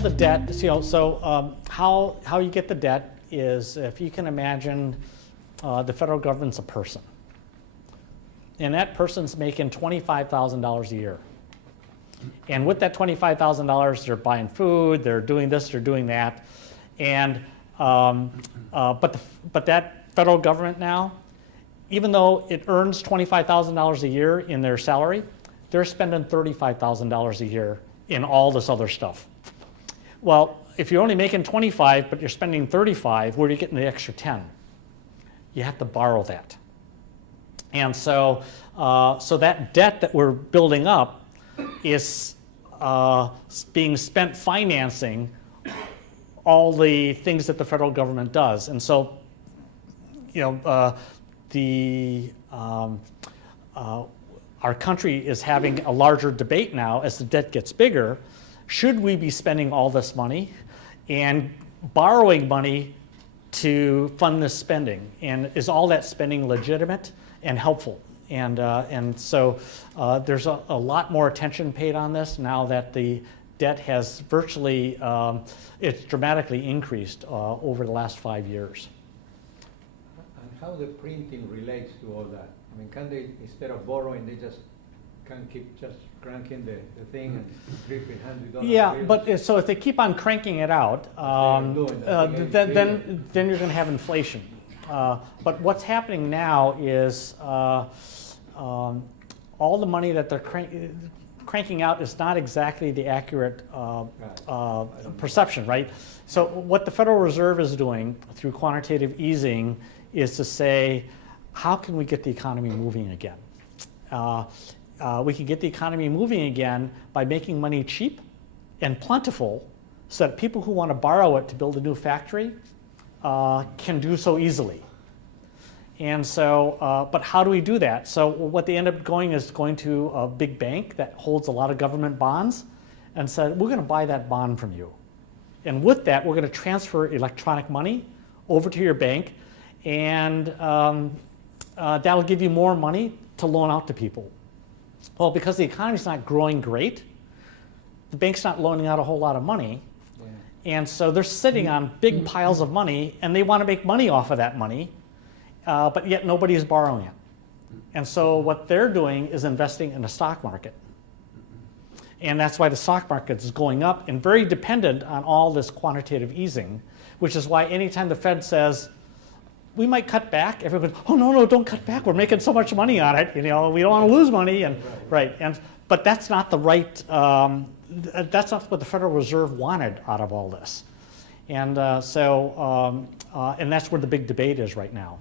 build the debt, how you get the debt is, if you can imagine the federal government's a person. And that person's making $25,000 a year. And with that $25,000, they're buying food, they're doing this, they're doing that. And, but that federal government now, even though it earns $25,000 a year in their salary, they're spending $35,000 a year in all this other stuff. Well, if you're only making 25, but you're spending 35, where are you getting the extra 10? You have to borrow that. And so, so that debt that we're building up is being spent financing all the things that the federal government does. And so, our country is having a larger debate now as the debt gets bigger. Should we be spending all this money and borrowing money to fund this spending? And is all that spending legitimate and helpful? And so there's a lot more attention paid on this now that the debt has virtually, it's dramatically increased over the last 5 years. And how the printing relates to all that? I mean, can they, instead of borrowing, they just can keep just cranking the thing and dripping $100? Yeah, but so if they keep on cranking it out, then you're going to have inflation. But what's happening now is all the money that they're cranking out is not exactly the accurate perception, right? So what the Federal Reserve is doing through quantitative easing is to say, how can we get the economy moving again? We can get the economy moving again by making money cheap and plentiful so that people who want to borrow it to build a new factory can do so easily. And so, but how do we do that? So what they end up going is going to a big bank that holds a lot of government bonds and said, we're going to buy that bond from you. And with that, we're going to transfer electronic money over to your bank, and that'll give you more money to loan out to people. Well, because the economy's not growing great, the bank's not loaning out a whole lot of money. Yeah. And so they're sitting on big piles of money, and they want to make money off of that money, but yet nobody is borrowing it. And so what they're doing is investing in the stock market. And that's why the stock market is going up and very dependent on all this quantitative easing, which is why anytime the Fed says, we might cut back, everybody goes, oh, no, don't cut back. We're making so much money on it. We don't want to lose money. And but that's not the right, that's not what the Federal Reserve wanted out of all this. And and that's where the big debate is right now.